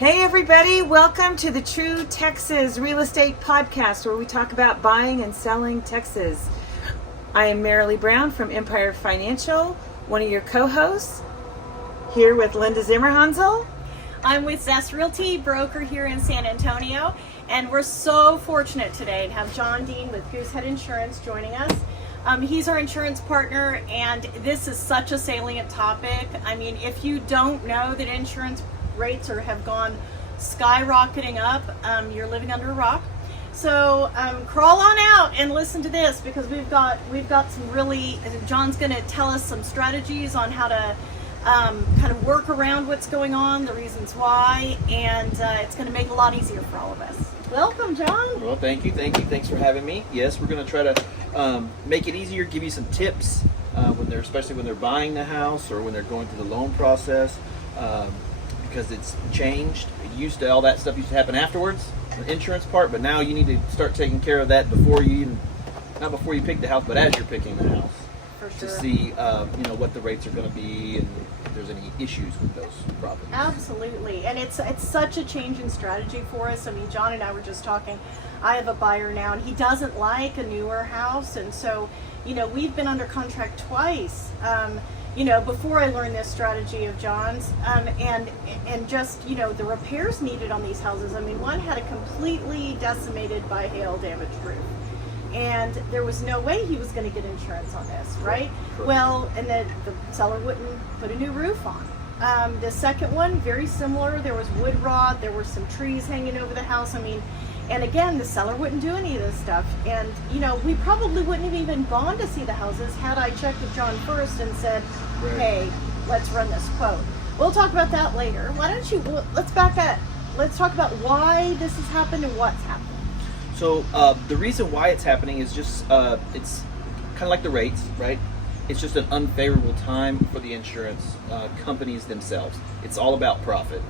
Hey everybody, welcome to the True Texas Real Estate Podcast, where we talk about buying and selling Texas. I am Marilee Brown from Empire Financial, one of your co-hosts, here with Linda Zimmerhansel. I'm with Zest Realty, broker here in San Antonio, and we're so fortunate today to have John Dean with Goosehead Insurance joining us. He's our insurance partner, and this is such a salient topic. I mean, if you don't know that insurance rates have gone skyrocketing up, you're living under a rock. So crawl on out and listen to this, because we've got some really, John's going to tell us some strategies on how to kind of work around what's going on, the reasons why, and it's going to make it a lot easier for all of us. Welcome, John. Well, thank you. Thanks for having me. Yes, we're going to try to make it easier, give you some tips especially when they're buying the house or when they're going through the loan process, because it's changed. It used to, all that stuff used to happen afterwards, the insurance part, but now you need to start taking care of that before you not before you pick the house, but as you're picking the house. For sure. To see what the rates are going to be and if there's any issues with those properties. Absolutely, and it's such a change in strategy for us. I mean, John and I were just talking. I have a buyer now, and he doesn't like a newer house, and so we've been under contract twice. Before I learned this strategy of John's, and just the repairs needed on these houses. I mean, one had a completely decimated by hail damaged roof, and there was no way he was going to get insurance on this, right? Sure. Well, and the seller wouldn't put a new roof on. The second one, very similar. There was wood rot. There were some trees hanging over the house. I mean, and again, the seller wouldn't do any of this stuff. And, we probably wouldn't have even gone to see the houses had I checked with John first and said, hey, let's run this quote. We'll talk about that later. Why don't you, let's back up. Let's talk about why this has happened and what's happened. So the reason why it's happening is just, it's kind of like the rates, right? It's just an unfavorable time for the insurance companies themselves. It's all about profit.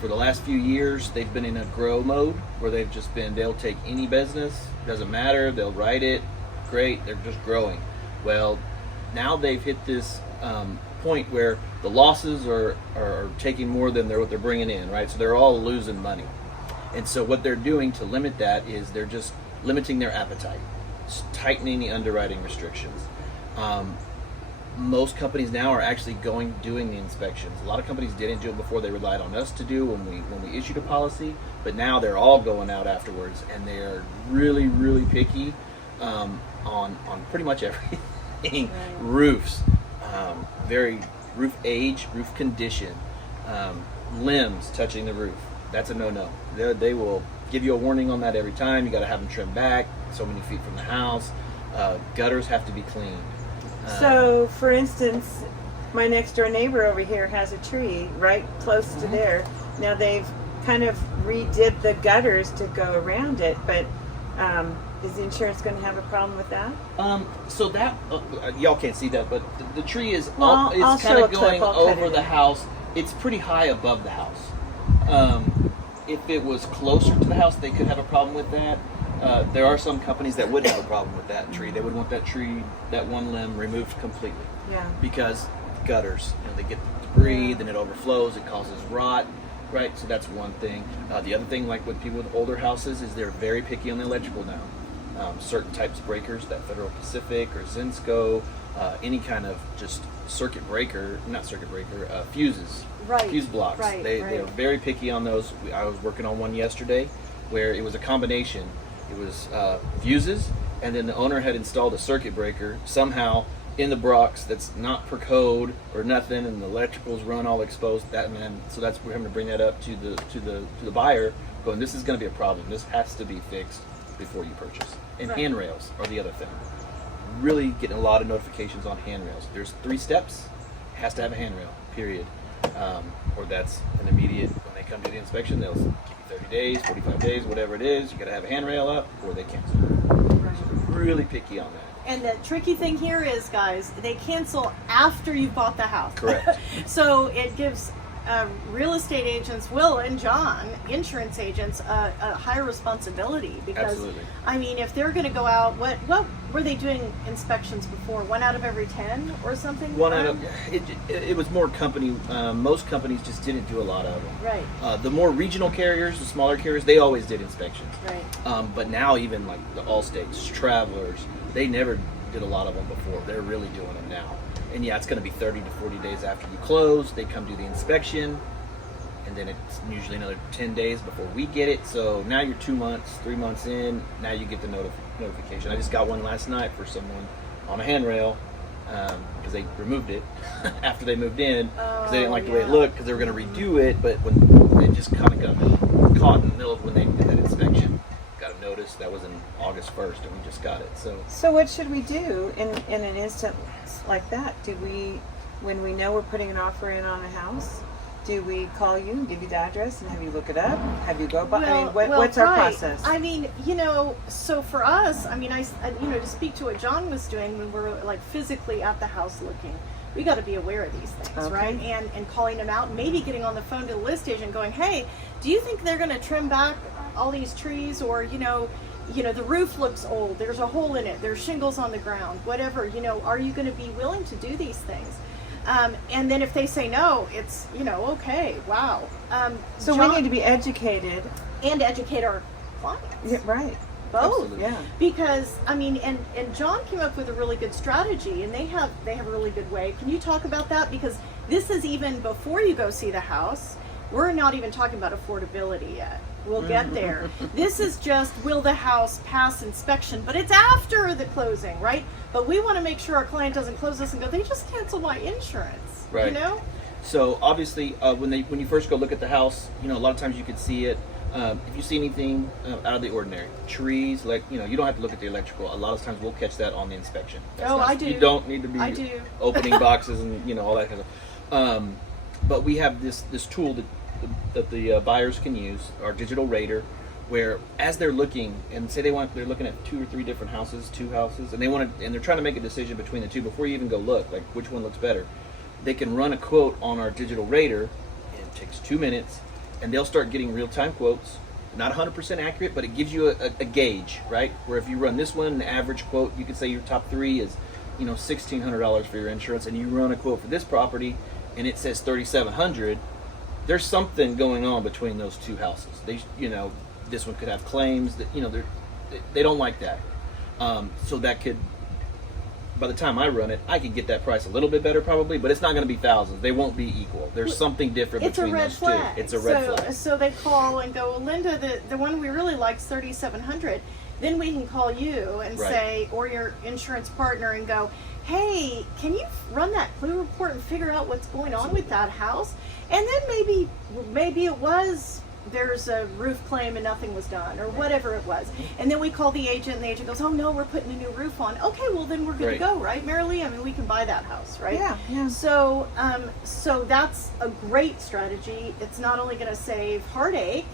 For the last few years, they've been in a grow mode where they'll take any business, doesn't matter, they'll write it, great, they're just growing. Well, now they've hit this point where the losses are taking more than what they're bringing in, right? So they're all losing money. And so what they're doing to limit that is they're just limiting their appetite, tightening the underwriting restrictions. Most companies now are actually doing the inspections. A lot of companies didn't do it before. They relied on us to do when we issued a policy, but now they're all going out afterwards, and they're really, really picky on pretty much everything. Right. Roofs, very roof age, roof condition, limbs touching the roof. That's a no-no. They will give you a warning on that every time. You got to have them trimmed back so many feet from the house. Gutters have to be cleaned. So, for instance, my next door neighbor over here has a tree right close to there. Now they've kind of redid the gutters to go around it, but is the insurance going to have a problem with that? So that y'all can't see that, but the tree is I'll kind of going over the house. It's pretty high above the house. If it was closer to the house, they could have a problem with that. There are some companies that would have a problem with that tree. They would want that tree, that one limb, removed completely. Yeah. Because gutters, they get debris, then it overflows, it causes rot, right? So that's one thing. The other thing, like with people with older houses, is they're very picky on the electrical now. Certain types of breakers, that Federal Pacific or Zinsco, any kind of just fuses, right. Fuse blocks. Right, They're very picky on those. I was working on one yesterday where it was a combination. It was fuses, and then the owner had installed a circuit breaker somehow in the box that's not per code or nothing, and the electricals run all exposed. So we're having to bring that up to the buyer, going, this is going to be a problem. This has to be fixed before you purchase. And right. Handrails are the other thing. Really getting a lot of notifications on handrails. There's 3 steps. It has to have a handrail, period. Or that's an immediate, when they come to the inspection, they'll give you 30 days, 45 days, whatever it is. You got to have a handrail up, or they cancel. Right. So they're really picky on that. And the tricky thing here is, guys, they cancel after you've bought the house. Correct. So it gives real estate agents, Will and John, insurance agents, a higher responsibility, because Absolutely. I mean, if they're going to go out, what were they doing inspections before? 1 out of every 10 or something? One out of it was more company. Most companies just didn't do a lot of them. Right. The more regional carriers, the smaller carriers, they always did inspections. Right. But now even like the Allstates, Travelers, they never did a lot of them before. They're really doing them now. And yeah, it's going to be 30 to 40 days after you close. They come do the inspection, and then it's usually another 10 days before we get it. So now you're 2 months, 3 months in. Now you get the notification. I just got one last night for someone on a handrail because they removed it after they moved in because they didn't like the way it looked because they were going to redo it. But when it just kind of got caught in the middle of when they did that inspection, got a notice that was in August 1st, and we just got it. So what should we do in an instance like that? Do we, when we know we're putting an offer in on a house, do we call you and give you the address and have you look it up? Have you go by? I mean, what's our process? I mean, so for us, I mean, I to speak to what John was doing when we're like physically at the house looking, we got to be aware of these things, right? And calling them out, and maybe getting on the phone to the list agent going, hey, do you think they're going to trim back all these trees, or the roof looks old, there's a hole in it, there's shingles on the ground, whatever, are you going to be willing to do these things? And then if they say no, it's, okay, wow. So John, we need to be educated. And educate our clients. Yeah, right. Both. Absolutely. Yeah. Because, I mean, and John came up with a really good strategy, and they have a really good way. Can you talk about that? Because this is even before you go see the house. We're not even talking about affordability yet. We'll get there. This is just, will the house pass inspection? But it's after the closing, right? But we want to make sure our client doesn't close this and go, they just canceled my insurance. Right. So obviously, when you first go look at the house, a lot of times you could see it. If you see anything out of the ordinary, trees, like you don't have to look at the electrical. A lot of times we'll catch that on the inspection. I do. You don't need to be opening boxes and all that kind of stuff. But we have this tool that the buyers can use, our digital rater, where as they're looking and say they're looking at 2 or 3 different houses, 2 houses, and they're trying to make a decision between the 2 before you even go look, like which one looks better. They can run a quote on our digital rater. It takes 2 minutes, and they'll start getting real-time quotes. Not 100% accurate, but it gives you a gauge, right? Where if you run this one, the average quote, you could say your top 3 is, $1,600 for your insurance, and you run a quote for this property, and it says $3,700. There's something going on between those 2 houses. This one could have claims that they don't like that. So that could, by the time I run it, I could get that price a little bit better probably, but it's not going to be thousands. They won't be equal. There's something different between those 2. It's a red flag. So they call and go, well, Linda, the one we really like is $3,700. Then we can call you and say, or your insurance partner, and go, hey, can you run that clue report and figure out what's going on with that house? And then maybe it was, there's a roof claim and nothing was done, or whatever it was. And then we call the agent, and the agent goes, oh no, we're putting a new roof on. Okay, well then we're good to go, right, Marilee? I mean, we can buy that house, right? Yeah. So that's a great strategy. It's not only going to save heartache,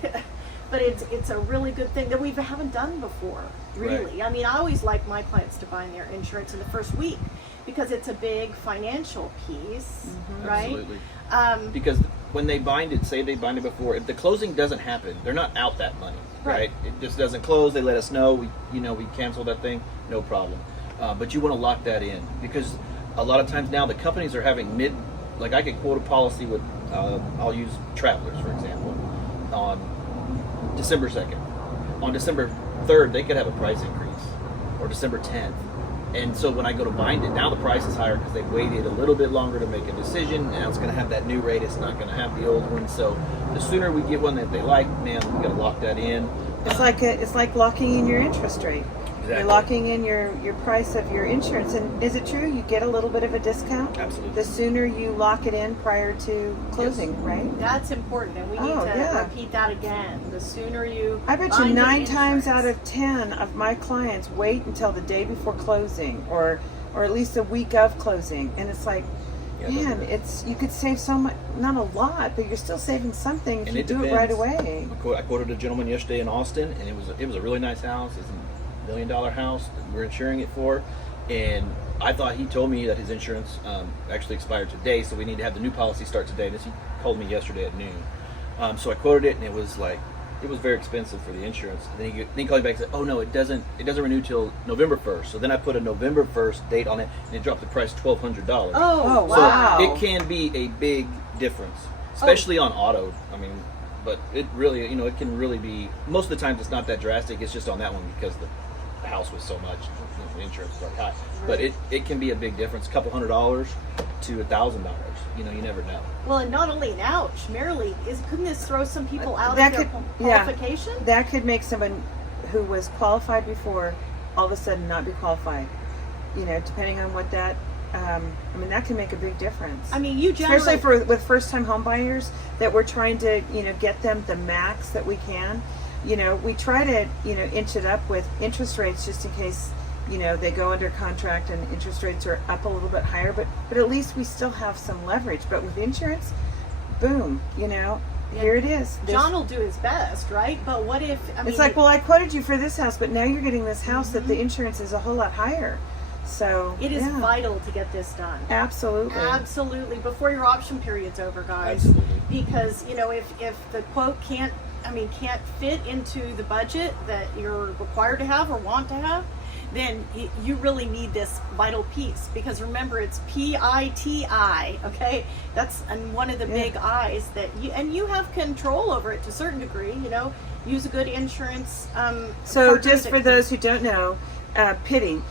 but it's a really good thing that we haven't done before, really. Right. I mean, I always like my clients to buy their insurance in the first week because it's a big financial piece, right? Absolutely. Because when they bind it, say they bind it before, if the closing doesn't happen, they're not out that money, right? It just doesn't close. They let us know. We cancel that thing, no problem. But you want to lock that in because a lot of times now the companies are having like I could quote a policy with, I'll use Travelers for example, on December 2nd. On December 3rd, they could have a price increase, or December 10th. And so when I go to bind it, now the price is higher because they waited a little bit longer to make a decision. Now it's going to have that new rate. It's not going to have the old one. So the sooner we get one that they like, man, we got to lock that in. It's like locking in your interest rate. Exactly. You're locking in your price of your insurance. And is it true you get a little bit of a discount? Absolutely. The sooner you lock it in prior to closing, right? That's important, and we need to repeat that again. The sooner you I bet you 9 times out of 10 of my clients wait until the day before closing or at least a week of closing. And it's like, man, you could save so much, not a lot, but you're still saving something if you do it right away. I quoted a gentleman yesterday in Austin, and it was a really nice house. It's a $1 million house that we're insuring it for, and I thought he told me that his insurance actually expired today, so we need to have the new policy start today. He called me yesterday at noon. So I quoted it, and it was like it was very expensive for the insurance. And then he called me back and said, oh no, it doesn't renew till November 1st. So then I put a November 1st date on it, and it dropped the price $1,200. Oh, wow. So it can be a big difference, especially on auto. I mean, but it really, it can really be, most of the times it's not that drastic. It's just on that one because the house was so much, the insurance was high. But it can be a big difference, a couple $100 to $1,000. You never know. Well, and not only an ouch, Marilee, couldn't this throw some people out That of their could- qualification? That could make someone who was qualified before all of a sudden not be qualified. Depending on what that. That can make a big difference. I mean, you generally, especially with first-time home buyers that we're trying to get them the max that we can. We try to inch it up with interest rates just in case they go under contract and interest rates are up a little bit higher, but at least we still have some leverage. But with insurance, boom, here it is. John will do his best, right? But what if, It's like, well, I quoted you for this house, but now you're getting this house that the insurance is a whole lot higher. So it is vital to get this done. Absolutely. Before your option period's over, guys. Absolutely. Because if the quote can't fit into the budget that you're required to have or want to have, then you really need this vital piece. Because remember, it's PITI. Okay, that's one of the big I's that you have control over it to a certain degree. Use a good insurance. So just for those who don't know, PITI.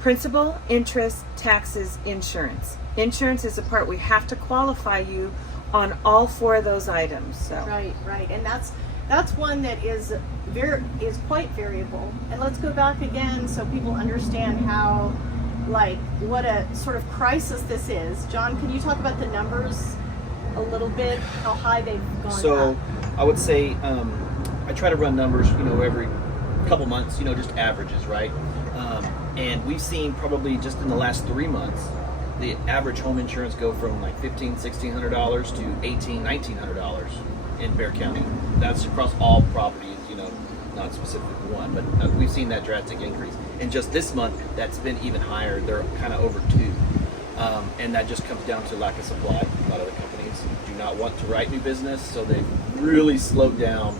Principal, interest, taxes, insurance. Insurance is the part we have to qualify you on all 4 of those items. So Right, and that's one that is quite variable. And let's go back again so people understand how, what a sort of crisis this is. John, can you talk about the numbers a little bit? How high they've gone So up? I would say I try to run numbers, every couple months, just averages, right? And we've seen probably just in the last 3 months, the average home insurance go from like $1,500, $1,600 to $1,800, $1,900 in Bexar County. That's across all properties, not specifically one, but we've seen that drastic increase. And just this month, that's been even higher. They're kind of over 2. And that just comes down to lack of supply. A lot of the companies do not want to write new business, so they've really slowed down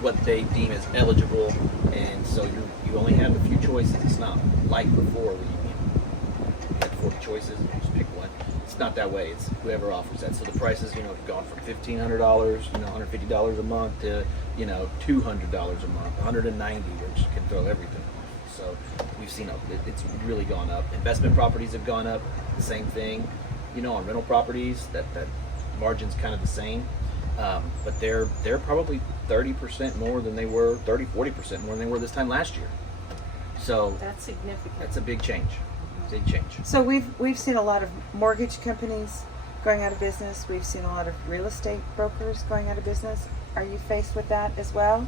what they deem as eligible, and so you only have a few choices. It's not like before where you had 40 choices and you just pick one. It's not that way. It's whoever offers that. So the prices, have gone from $1,500, $150 a month to $200 a month, $190, which can throw everything off. So we've seen it's really gone up. Investment properties have gone up, the same thing. On rental properties, that margin's kind of the same. But they're probably 30% more than they were, 40% more than they were this time last year. So That's significant. that's a big change. Big change. So we've seen a lot of mortgage companies going out of business. We've seen a lot of real estate brokers going out of business. Are you faced with that as well?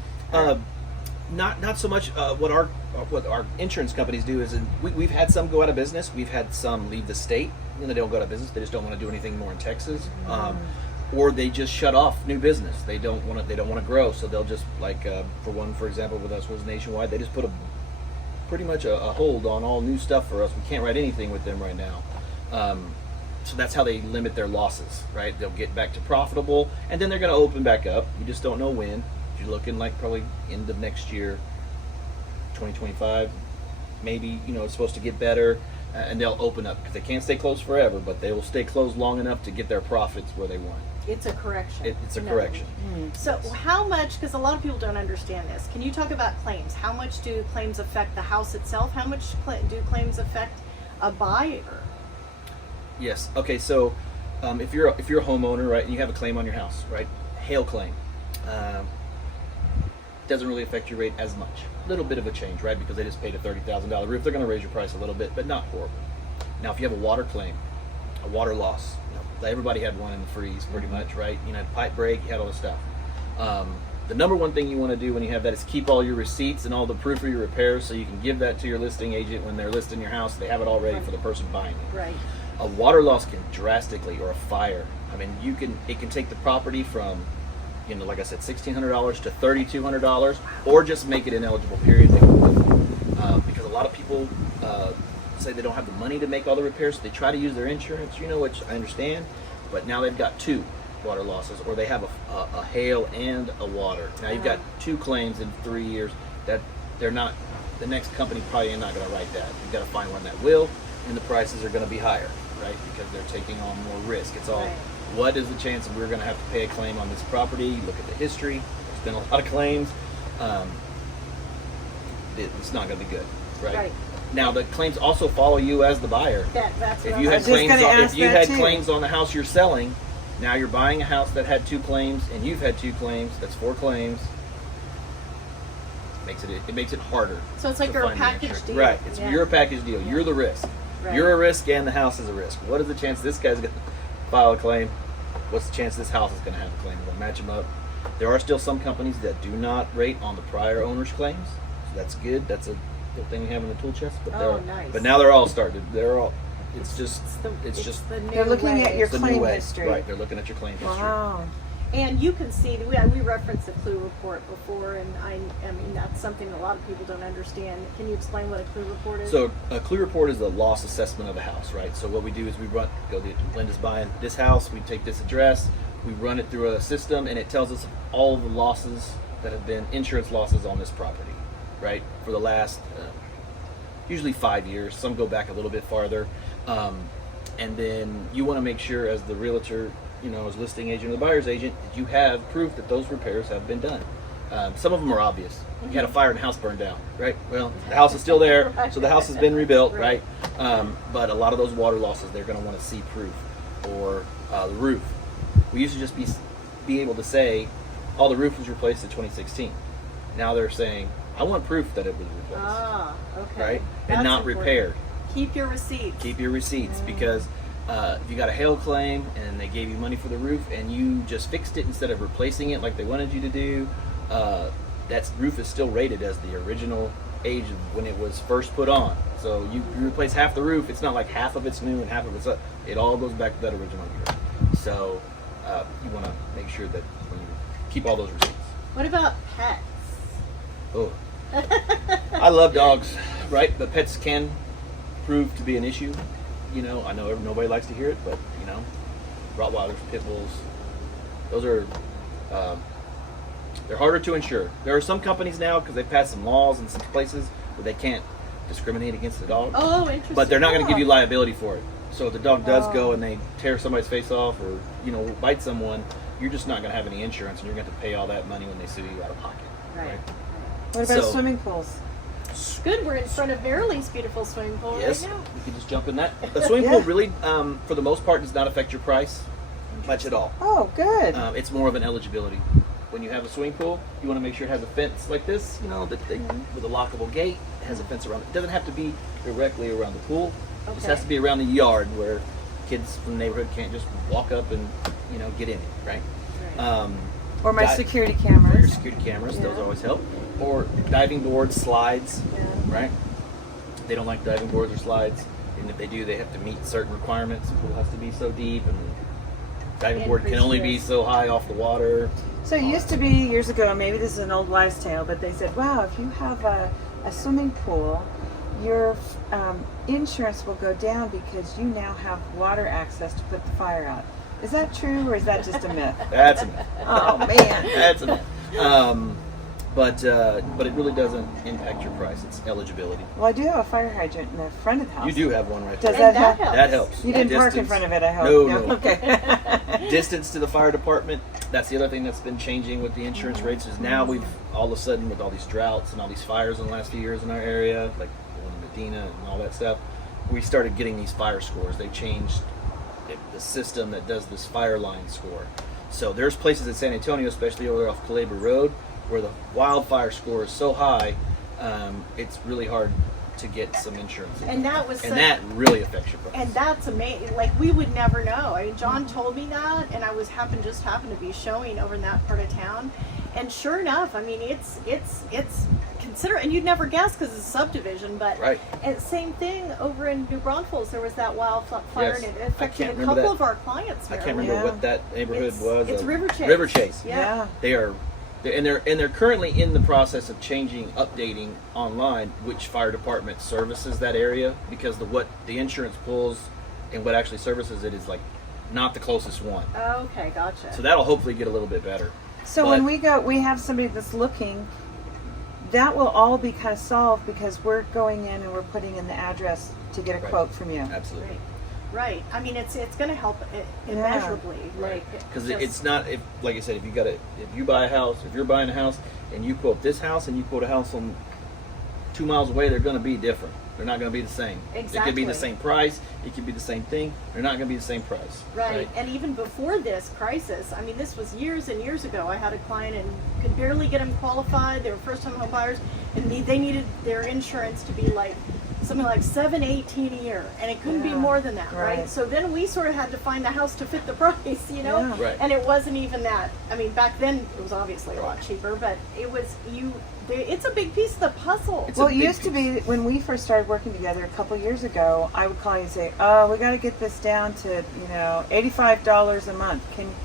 Not so much. What our insurance companies do is we've had some go out of business. We've had some leave the state. They don't go out of business. They just don't want to do anything more in Texas. Or they just shut off new business. They don't want to grow, so they'll just for example, with us was Nationwide. They just put pretty much a hold on all new stuff for us. We can't write anything with them right now. So that's how they limit their losses, right? They'll get back to profitable, and then they're going to open back up. You just don't know when. You're looking like probably end of next year, 2025, maybe. It's supposed to get better, and they'll open up because they can't stay closed forever, but they will stay closed long enough to get their profits where they want. It's a correction. It's a correction. So how much, because a lot of people don't understand this, can you talk about claims? How much do claims affect the house itself? How much do claims affect a buyer? Yes. Okay. So, if you're a homeowner, right, and you have a claim on your house, right, hail claim, doesn't really affect your rate as much. A little bit of a change, right, because they just paid a $30,000 roof. They're going to raise your price a little bit, but not horrible. Now, if you have a water claim, a water loss, everybody had one in the freeze, pretty much, right? Pipe break, you had all this stuff. The number one thing you want to do when you have that is keep all your receipts and all the proof of your repairs, so you can give that to your listing agent when they're listing your house. They have it all ready for the person buying it. Right. A water loss can drastically, or a fire. It can take the property from, like I said, $1,600 to $3,200, or just make it ineligible. Period. Because a lot of people say they don't have the money to make all the repairs, so they try to use their insurance. Which I understand, but now they've got 2. water losses, or they have a hail and a water. Now you've got 2 claims in 3 years that they're not. The next company probably not going to write that. You've got to find one that will, and the prices are going to be higher, right? Because they're taking on more risk. It's all, what is the chance that we're going to have to pay a claim on this property? Look at the history. There's been a lot of claims. It's not going to be good, right? Now the claims also follow you as the buyer. That's If what you I had was claims, ask that too. claims on the house you're selling, now you're buying a house that had 2 claims, and you've had 2 claims. That's 4 claims. It makes it harder. So it's like to you're a find the package insurance. deal. Right. You're a package deal. You're the risk. Right. You're a risk, and the house is a risk. What is the chance this guy's going to file a claim? What's the chance this house is going to have a claim? We'll match them up. There are still some companies that do not rate on the prior owner's claims, so that's good. That's a good thing we have in the tool chest. But nice. But now they're all started. They're all. It's just the new They're looking way. at your it's the new claim way. history. Right. They're looking at your claim history. Wow. And you can see that we referenced the clue report before, and I mean that's something that a lot of people don't understand. Can you explain what a clue report is? So a clue report is the loss assessment of a house, right? So what we do is we Linda's buying this house, we take this address, we run it through a system, and it tells us all the losses that have been insurance losses on this property, right? For the last usually 5 years. Some go back a little bit farther, and then you want to make sure as the realtor, as listing agent or the buyer's agent, that you have proof that those repairs have been done. Some of them are obvious. You had a fire and the house burned down, right? Well, the house is still there, so the house has been rebuilt, right? But a lot of those water losses, they're going to want to see proof. Or the roof. We used to just be able to say, the roof was replaced in 2016. Now they're saying, I want proof that it was replaced, right? And not repaired. Keep your receipts. Keep your receipts, because if you got a hail claim and they gave you money for the roof and you just fixed it instead of replacing it like they wanted you to do, that roof is still rated as the original age of when it was first put on. So you replace half the roof, it's not like half of it's new and half of it's up. It all goes back to that original year. So you want to make sure that when you keep all those receipts. What about pets? Oh, I love dogs, right? But pets can prove to be an issue. I know nobody likes to hear it, but Rottweilers, Pit Bulls, those are they're harder to insure. There are some companies now, because they've passed some laws in some places where they can't discriminate against the dog. Oh, interesting. But they're not going to give you liability for it. So if the dog does go and they tear somebody's face off or bite someone, you're just not going to have any insurance, and you're going to have to pay all that money when they sue you out of pocket. Right. What about swimming pools? Good. We're in front of Marilee's beautiful swimming pool Yes, right now. you can just jump in that. A swimming pool really, for the most part, does not affect your price much at all. Oh, good. It's more of an eligibility. When you have a swimming pool, you want to make sure it has a fence like this, with a lockable gate. It has a fence around it. It doesn't have to be directly around the pool. It just has to be around the yard where kids from the neighborhood can't just walk up and get in it, right? Or my security Or cameras. your security cameras, those always help. Or diving boards, slides, right? They don't like diving boards or slides, and if they do, they have to meet certain requirements. The pool has to be so deep, and diving board can only be so high off the water. So it used to be years ago, maybe this is an old wives' tale, but they said, wow, if you have a swimming pool, your insurance will go down because you now have water access to put the fire out. Is that true, or is that just a myth? That's a myth. Oh, man. That's a myth. But it really doesn't impact your price. It's eligibility. Well, I do have a fire hydrant in the front of the house. You do have one right Does there. that help? That helps. You didn't park in Distance. front of it, I hope. No. Okay. Distance to the fire department. That's the other thing that's been changing with the insurance rates is now we've all of a sudden, with all these droughts and all these fires in the last few years in our area, like the one in Medina and all that stuff, we started getting these fire scores. They changed the system that does this fire line score. So there's places in San Antonio, especially over there off Culebra Road, where the wildfire score is so high, it's really hard to get some insurance. And that that really affects your price. And that's amazing. Like, we would never know. I mean, John told me that, and I happened to be showing over in that part of town, and sure enough, I mean, it's consider, and you'd never guess because it's a subdivision, but and same thing over in New Braunfels. There was that wildfire, and it affected a couple of our clients. I can't remember what that neighborhood was. It's River Chase. River Chase. Yeah. They're currently in the process of updating online which fire department services that area, because what the insurance pulls and what actually services it is like not the closest one. Okay, gotcha. So that'll hopefully get a little bit better. So But- when we have somebody that's looking, that will all be kind of solved because we're going in and we're putting in the address to get a Right. quote from you. Absolutely. Right. I mean, it's going to help immeasurably. Right. Because just- it's not, if, like I said, if you buy a house, if you're buying a house and you quote this house and you quote a house on 2 miles away, they're going to be different. They're not going to be the same. It could be the Exactly. same price. It could be the same thing. They're not going to be the same price. Right. And even before this crisis, I mean, this was years and years ago. I had a client and could barely get them qualified. They were first-time home buyers, and they needed their insurance to be like something like $718 a year, and it couldn't be Yeah. more than that, right? Right. So then we sort of had to find the house to fit the price, you know. Yeah. Right. And it wasn't even that. I mean, back then it was obviously a lot cheaper, but it was it's a big piece of the puzzle. It's Well, a it big used to be when we first started working together a couple years ago, I would call you and say, "Oh, we got to get this down to $85 a month.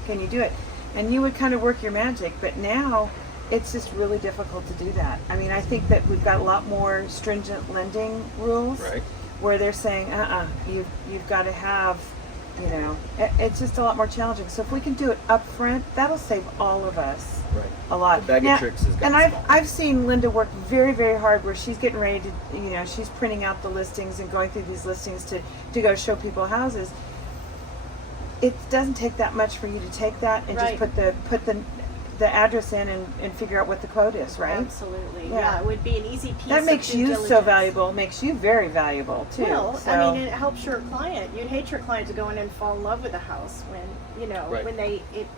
Can you do it?" And you would kind of work your magic. But now, it's just really difficult to do that. I mean, I think that we've got a lot more stringent lending rules, Right. where they're saying, you've got to have, it's just a lot more challenging. So if we can do it up front, that'll save all of us Right. a lot. The bag of tricks has gotten and smaller. I've seen Linda work very, very hard where she's getting ready to, she's printing out the listings and going through these listings to go show people houses. It doesn't take that much for you to take that and Right. just put the address in and figure out what the quote is, right? Absolutely. Yeah. Yeah, it would be an easy piece. That makes of due you so diligence. valuable, makes you very valuable too. Well, so, I mean, it helps your client. You'd hate your client to go in and fall in love with a house when, Right. when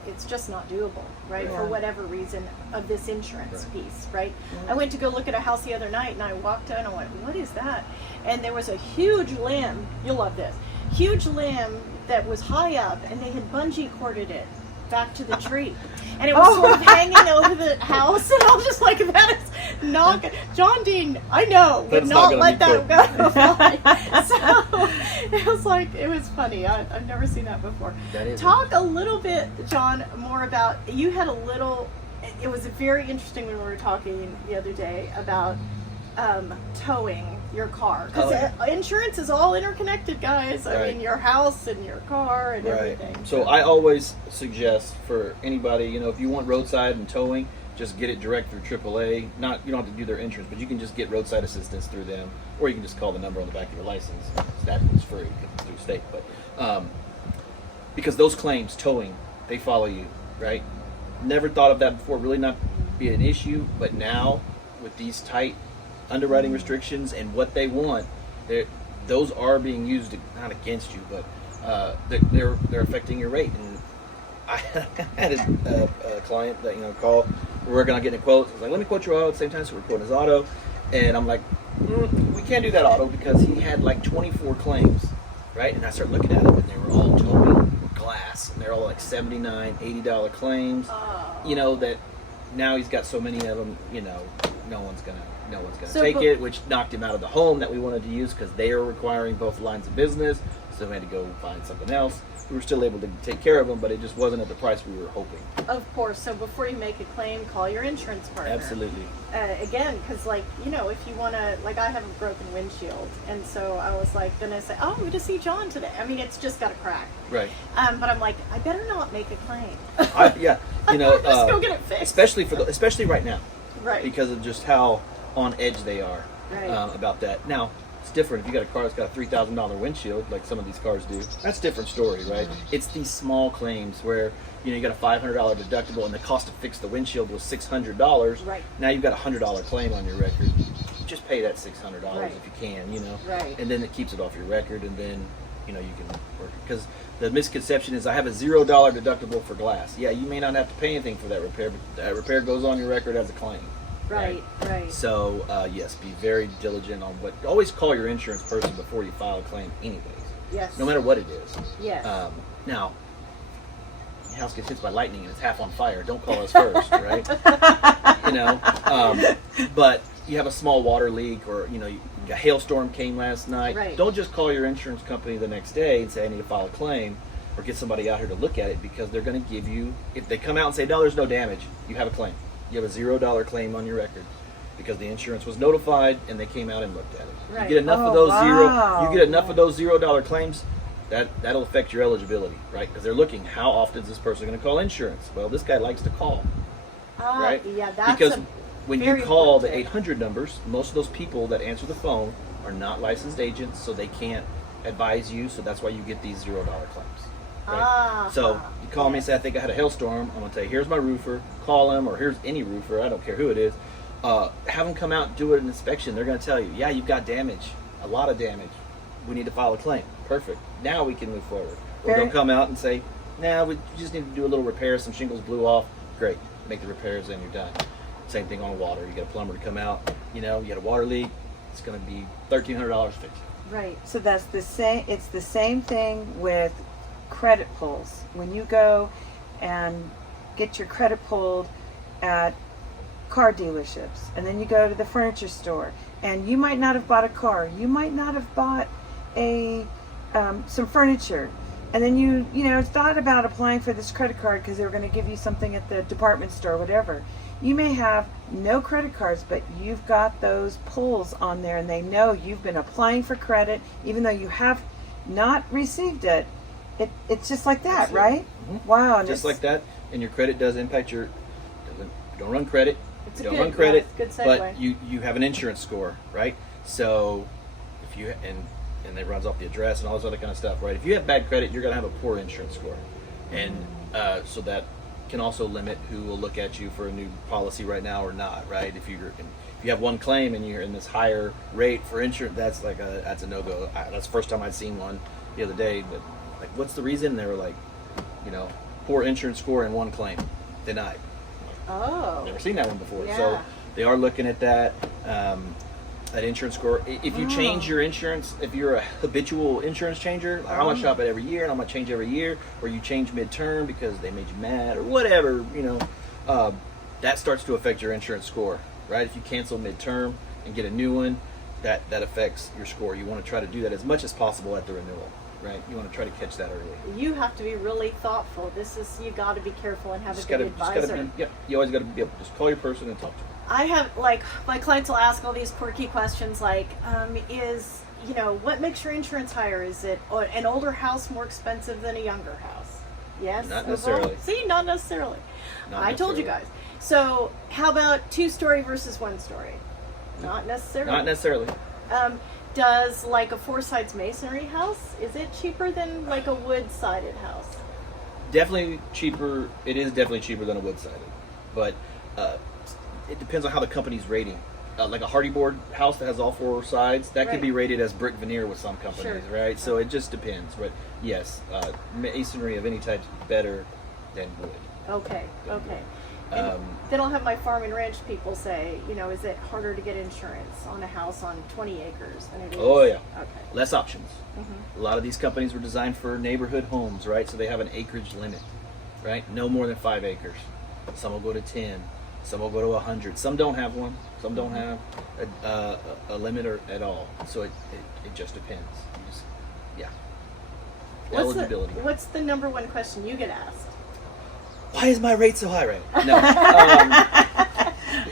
it's just not doable, right? Yeah. For whatever reason of this insurance Right. piece, right? Mhm. I went to go look at a house the other night and I walked in and I went, what is that? And there was a huge limb, you'll love this, huge limb that was high up and they had bungee corded it back to the tree. And it was Oh. sort of hanging over the house, and I was just like, that is not good. John Dean, I know, would That's not not gonna let be that go by. So it was like, it was funny. I've never seen that before. That is Talk a little bit, John, more about, you had a little, it was very interesting when we were talking the other day about towing your car. Because Oh, yeah. insurance is all interconnected, guys. I Right. mean, your house and your car and Right. everything. So I always suggest for anybody, if you want roadside and towing, just get it direct through AAA. You don't have to do their insurance, but you can just get roadside assistance through them, or you can just call the number on the back of your license. That is free through state, but because those claims, towing, they follow you, right? Never thought of that before. Really not be an issue, but now with these tight underwriting restrictions and what they want, those are being used not against you, but they're affecting your rate. And I had a client that call. We're working on getting a quote. I was like, let me quote your auto at the same time. So we're quoting his auto, and I'm like, we can't do that auto because he had like 24 claims, right? And I started looking at them, and they were all towing glass, and they're all like $79, $80 claims. Oh. That now he's got so many of them. No one's gonna So, take but- it, which knocked him out of the home that we wanted to use because they are requiring both lines of business. So we had to go find something else. We were still able to take care of them, but it just wasn't at the price we were hoping. Of course. So before you make a claim, call your insurance partner. Absolutely. Again, because if you want to, I have a broken windshield, and so I was like, then I say, oh, I'm going to see John today. I mean, it's just got a crack. Right. But I'm like, I better not make a claim. Just go get it fixed. especially right now, Right. because of just how on edge they are Right. about that. Now, it's different if you got a car that's got a $3,000 windshield, like some of these cars do. That's a different story, right? It's these small claims where you got a $500 deductible and the cost to fix the windshield was $600. Right. Now you've got a $100 claim on your record. Just pay that $600 Right. if you can, Right. and then it keeps it off your record, and then you can work it. Because the misconception is I have a $0 deductible for glass. Yeah, you may not have to pay anything for that repair, but that repair goes on your record as a claim. Right. So yes, be very diligent on what. Always call your insurance person before you file a claim, anyways. Yes. No matter what it is. Yes. Now, your house gets hit by lightning and it's half on fire. Don't call us first, right? But you have a small water leak, or a hailstorm came last night. Right. Don't just call your insurance company the next day and say I need to file a claim, or get somebody out here to look at it, because they're going to give you. If they come out and say no, there's no damage, you have a claim. You have a $0 claim on your record because the insurance was notified and they came out and looked at it. Right. You get enough of Oh, those wow. You get enough of those $0 claims, that'll affect your eligibility, right? Because they're looking, how often is this person going to call insurance? Well, this guy likes to call, right? Yeah, that's because when you very call the important. 800 numbers, most of those people that answer the phone are not licensed agents, so they can't advise you. So that's why you get these $0 claims. Right? So you call me and say, I think I had a hailstorm. I'm going to tell you, here's my roofer. Call him, or here's any roofer. I don't care who it is. Have them come out and do an inspection. They're going to tell you, yeah, you've got damage, a lot of damage. We need to file a claim. Perfect. Now we can move forward. Or they'll come out and say, nah, we just need to do a little repair. Some shingles blew off. Great. Make the repairs and you're done. Same thing on water. You get a plumber to come out. You get a water leak. It's going to be $1,300 to fix it. Right. So that's the same. It's the same thing with credit pulls. When you go and get your credit pulled at car dealerships, and then you go to the furniture store, and you might not have bought a car. You might not have bought some furniture, and then you thought about applying for this credit card because they were going to give you something at the department store, whatever. You may have no credit cards, but you've got those pulls on there, and they know you've been applying for credit, even though you have not received it. It's just like that, right? Mm-hmm. Wow. And just like that, and your credit does impact you don't run credit. It's you don't good, run credit, good segue. but you have an insurance score, right? So if you and it runs off the address and all this other kind of stuff, right? If you have bad credit, you're going to have a poor insurance score, and so that can also limit who will look at you for a new policy right now or not, right? If you have one claim and you're in this higher rate for insurance, that's a no-go. That's the first time I'd seen one the other day. But like, what's the reason? And they were like, poor insurance score and one claim denied. Oh. Never seen that one before. Yeah. So they are looking at that. That insurance score. If you change your insurance, if you're a habitual insurance changer, like I'm gonna shop it every year and I'm gonna change every year, or you change midterm because they made you mad or whatever, that starts to affect your insurance score, right? If you cancel midterm and get a new one, that affects your score. You want to try to do that as much as possible at the renewal, right? You want to try to catch that early. You have to be really thoughtful. You got to be careful and have a good advisor. You always got to be able to just call your person and talk to them. I have, my clients will ask all these quirky questions like, what makes your insurance higher? Is it an older house more expensive than a younger house? Yes? Not necessarily. See, not necessarily. Not I told you guys. So how about 2-story versus 1-story? Not necessarily. Not necessarily. Does a 4-sides masonry house, is it cheaper than a wood-sided house? Definitely cheaper. It is definitely cheaper than a wood-sided, but it depends on how the company's rating. Like a hardy board house that has all 4 sides, that could be rated as brick veneer with some companies, right? So it just depends. But yes, masonry of any type is better than wood. Okay. And then I'll have my farm and ranch people say, is it harder to get insurance on a house on 20 acres than it is? Oh yeah. Okay. Less options. Mm-hmm. A lot of these companies were designed for neighborhood homes, right? So they have an acreage limit, right? No more than 5 acres. Some will go to 10. Some will go to 100. Some don't have one. Some don't have a limit at all. So it just depends. Eligibility. What's the number one question you get asked? Why is my rate so high right now? No.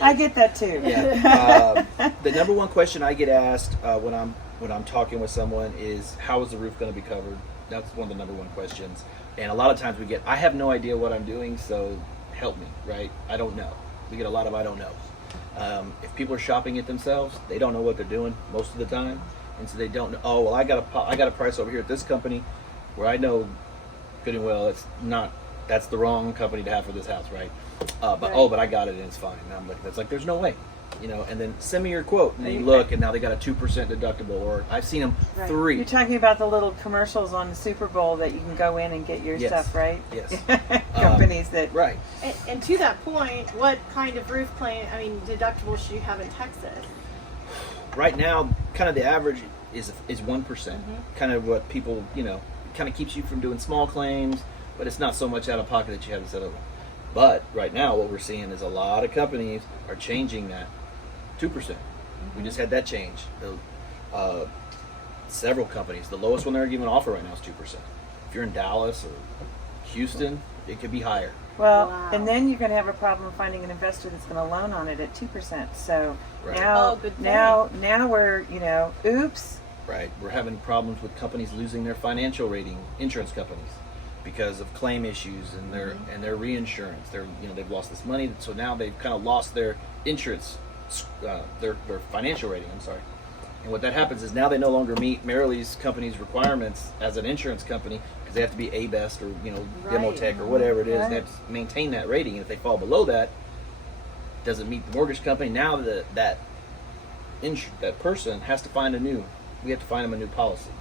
I get that too. Yeah. The number one question I get asked when I'm talking with someone is, how is the roof going to be covered? That's one of the number one questions. And a lot of times I have no idea what I'm doing, so help me, right? I don't know. We get a lot of I don't know. If people are shopping it themselves, they don't know what they're doing most of the time, and so they don't know. Oh well, I got a price over here at this company, where I know good and well that's the wrong company to have for this house, right? But I got it and it's fine. And I'm looking, it's like there's no way, And then send me your quote, and then you look, and now they got a 2% deductible, or I've seen them 3. You're talking about the little commercials on the Super Bowl that you can go in and get your stuff, right? Yes. Companies that. Right. And to that point, what kind of roof deductible should you have in Texas? Right now, kind of the average is 1%. Kind of what people, kind of keeps you from doing small claims, but it's not so much out of pocket that you have to set up. But right now, what we're seeing is a lot of companies are changing that 2%. We just had that change. Several companies, the lowest one they're giving offer right now is 2%. If you're in Dallas or Houston, it could be higher. Well, Wow. and then you're going to have a problem finding an investor that's going to loan on it at 2%. So Right. now, good point. now we're, oops, right? We're having problems with companies losing their financial rating, insurance companies, because of claim issues and their reinsurance. They've lost this money, so now they've kind of lost their insurance, their financial rating. I'm sorry. And what that happens is now they no longer meet Marilee's company's requirements as an insurance company because they have to be A-Best or Demotech or whatever it is. They have to maintain that rating. And if they fall below that, doesn't meet the mortgage company. Now that person has to find we have to find them a new policy,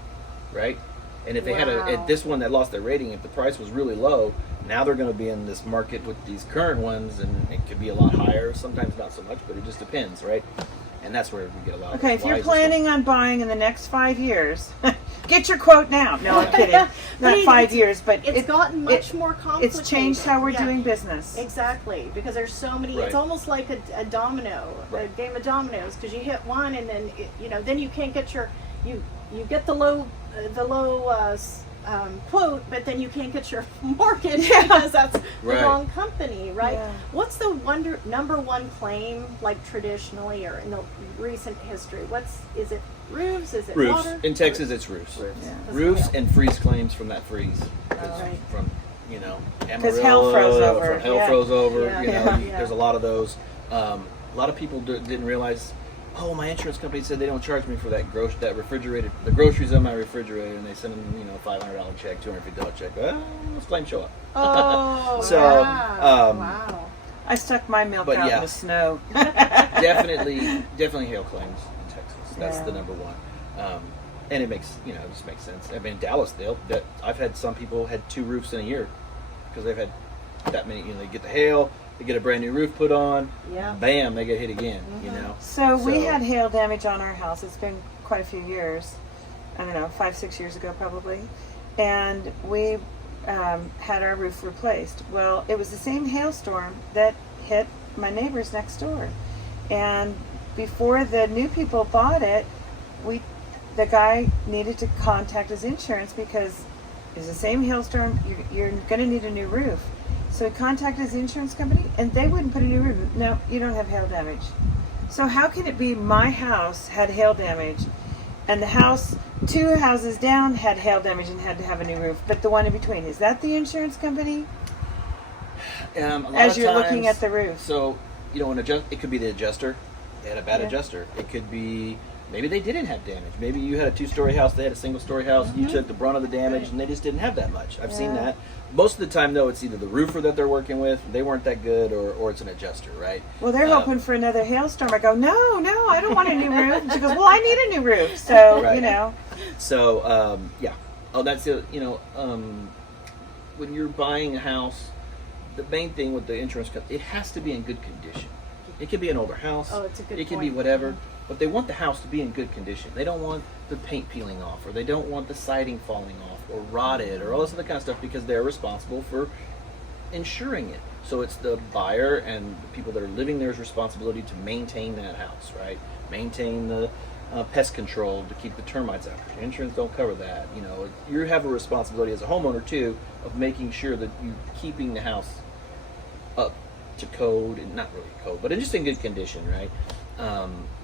right? And if they had this one that lost their rating, if the price was really low, now they're going to be in this market with these current ones, and it could be a lot higher. Sometimes not so much, but it just depends, right? And that's where we get a lot of. Okay, if you're planning on buying in the next 5 years, get your quote now. No, I'm kidding. Not 5 years, but it's gotten much more complicated. It's changed how we're doing business. Exactly, because there's so many. It's almost like a domino, a game of dominoes. Because you hit one, and then then you can't get you get the low quote, but then you can't get your mortgage because that's the wrong company, right? Yeah. What's the number one claim, like traditionally or in the recent history? Is it roofs? Is it roofs? Water? In Texas, it's roofs. Yeah. Roofs and freeze claims from that freeze. From because hell froze over. Froze over. There's a lot of those. A lot of people didn't realize. Oh, my insurance company said they don't charge me for that the groceries on my refrigerator, and they send them, $500 check, $250 check. Well, those claims show up. Oh, so, wow. I stuck my milk out in the snow. definitely hail claims in Texas. That's the number one. And it just makes sense. I mean, in Dallas, I've had some people had 2 roofs in a year because they've had that many. They get the hail. They get a brand new roof put on, bam, they get hit again, So we had hail damage on our house. It's been quite a few years. I don't know, 5-6 years ago probably. And we had our roof replaced. Well, it was the same hailstorm that hit my neighbors next door. And before the new people bought it, the guy needed to contact his insurance because it's the same hailstorm, you're going to need a new roof. So he contacted his insurance company, and they wouldn't put a new roof. No, you don't have hail damage. So how can it be my house had hail damage, and the house 2 houses down had hail damage and had to have a new roof, but the one in between, is that the insurance company? As you're looking at the roof. So, it could be the adjuster. They had a bad adjuster. It could be maybe they didn't have damage. Maybe you had a 2-story house, they had a single-story house, you took the brunt of the damage, and they just didn't have that much. I've seen that. Most of the time, though, it's either the roofer that they're working with, they weren't that good, or it's an adjuster, right? Well, they're hoping for another hailstorm. I go, no, I don't want a new roof. And she goes, well, I need a new roof. So, So, Oh, that's it. When you're buying a house, the main thing with the insurance company, it has to be in good condition. It could be an older house. Oh, it's a good It could be whatever. But they want the house to be in good condition. They don't want the paint peeling off, or they don't want the siding falling off, or rotted, or all this other kind of stuff, because they're responsible for insuring it. So it's the buyer and the people that are living there's responsibility to maintain that house, right? Maintain the pest control to keep the termites out. Your insurance don't cover that. You have a responsibility as a homeowner too of making sure that you're keeping the house up to code, and not really code, but just in good condition, right?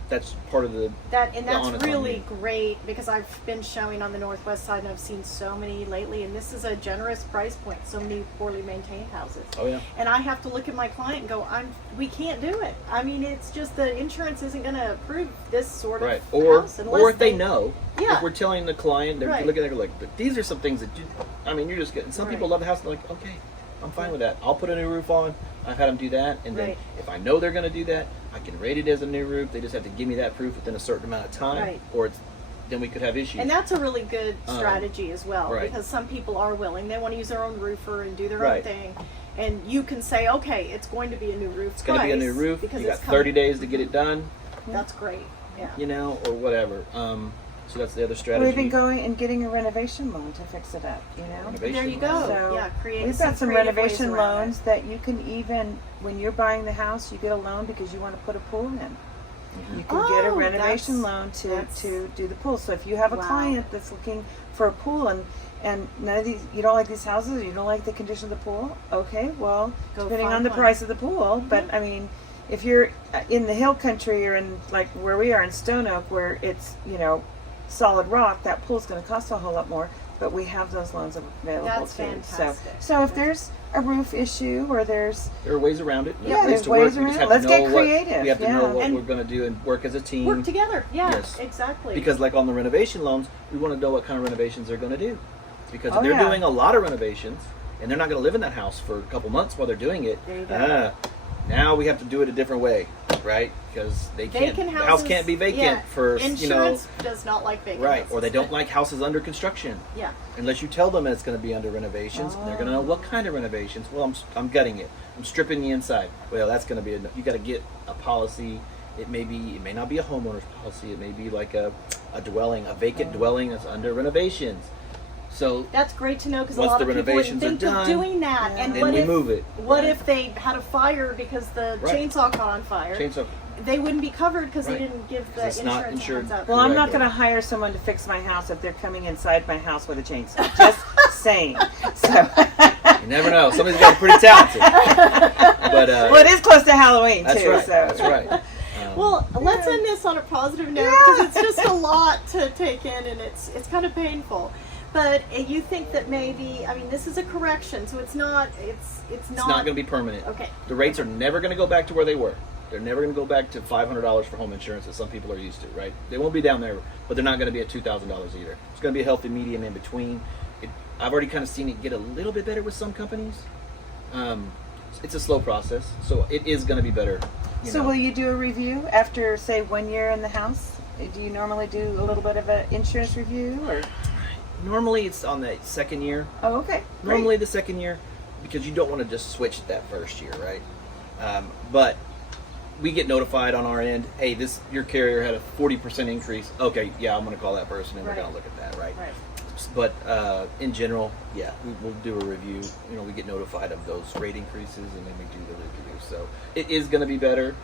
That's part of that's really great, because I've been showing on the northwest side, and I've seen so many lately, and this is a generous price point. So many poorly maintained houses. Oh yeah. And I have to look at my client and go, we can't do it. I mean, it's just the insurance isn't going to approve this sort of house or if they know. Yeah. If we're telling the client, they're looking at it like, but these are some things that you're just getting. Some people love the house, and they're like, okay, I'm fine with that. I'll put a new roof on. I've had them do that, and then if I know they're going to do that, I can rate it as a new roof. They just have to give me that proof within a certain amount of time, or then we could have issues. And that's a really good strategy as well, because some people are willing. They want to use their own roofer and do their own thing. And you can say, okay, it's going to be a new roof. It's going to be a new roof. Because you got 30 days to get it done. That's great. Yeah. Or whatever. So that's the other strategy. We've been going and getting a renovation loan to fix it up, There you go. So we've got some renovation loans that you can even, when you're buying the house, you get a loan because you want to put a pool in. You can get a renovation loan to do the pool. So if you have a client that's looking for a pool and none of these, you don't like these houses, or you don't like the condition of the pool, okay, well, depending on the price of the pool, but I mean, if you're in the hill country or in like where we are in Stone Oak, where it's, solid rock, that pool's going to cost a whole lot more. But we have those loans available That's too. fantastic. So if there's a roof issue or There are ways around it. there's to ways work. We just around have it. to Let's know get what- creative. We have to know what And we're going to do and work as a team. Work together. Yeah, Yes. exactly. Because like on the renovation loans, we want to know what kind of renovations they're going to do. Because if Oh, they're yeah. doing a lot of renovations and they're not going to live in that house for a couple months while they're doing it, There you go. now we have to do it a different way, right? Because the vacant house houses, can't be vacant yeah. for Insurance does not like vacant right, houses. or they don't like houses under construction. Yeah. Unless you tell them it's going to be under renovations, and they're going to know what kind of renovations. Well, I'm gutting it. I'm stripping the inside. Well, that's going to be you got to get a policy. It may not be a homeowner's policy. It may be like a vacant dwelling that's under renovations. So That's great to know because a Once lot the of people wouldn't renovations are think done, of doing that. Yeah. And then what we if move it. what Right. if they had a fire because the Right. chainsaw caught on fire? chainsaw. They wouldn't be covered because Right. they didn't give the 'Cause it's not insurance insured. heads up. Well, I'm not Correct. going to hire someone to fix my house if they're coming inside my house with a chainsaw. Just saying. So, You never know. Somebody's got pretty talented. But well, it is close to Halloween that's too. right. So. That's right. Well, let's end this on a positive note because it's just a lot to take in and it's kind of painful. But you think that maybe this is a correction, so it's not It's not going to be permanent. Okay. The rates are never going to go back to where they were. They're never going to go back to $500 for home insurance that some people are used to, right? They won't be down there, but they're not going to be at $2,000 either. It's going to be a healthy medium in between. I've already kind of seen it get a little bit better with some companies. It's a slow process, so it is going to be better. So will you do a review after, say, 1 year in the house? Do you normally do a little bit of an insurance review, or? Normally it's on the second year. Oh, okay. Great. Normally the second year, because you don't want to just switch that first year, right? But we get notified on our end, hey, your carrier had a 40% increase. Okay, yeah, I'm going to call that person and we're Right. going to look at that, right? Right. But in general, yeah, we'll do a review. We get notified of those rate increases and then we do the review. So it is going to be better.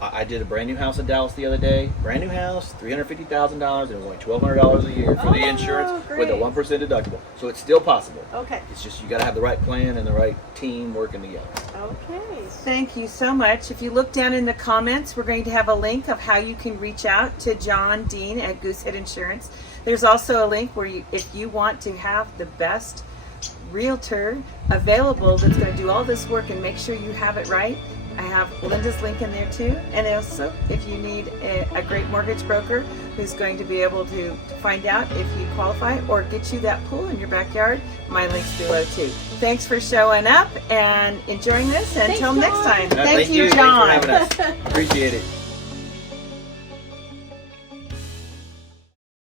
I did a brand new house in Dallas the other day. Brand new house, $350,000, and it was only $1,200 a year for the insurance with a great. 1% deductible. So it's still possible. Okay. It's just you got to have the right plan and the right team working together. Okay. Thank you so much. If you look down in the comments, we're going to have a link of how you can reach out to John Dean at Goosehead Insurance. There's also a link where if you want to have the best realtor available that's going to do all this work and make sure you have it right, I have Linda's link in there too. And also, if you need a great mortgage broker who's going to be able to find out if you qualify or get you that pool in your backyard, my link's below too. Thanks for showing up and enjoying this. Until Thanks, next John. time. Thank Thank you, Thanks John. for having us. Appreciate it.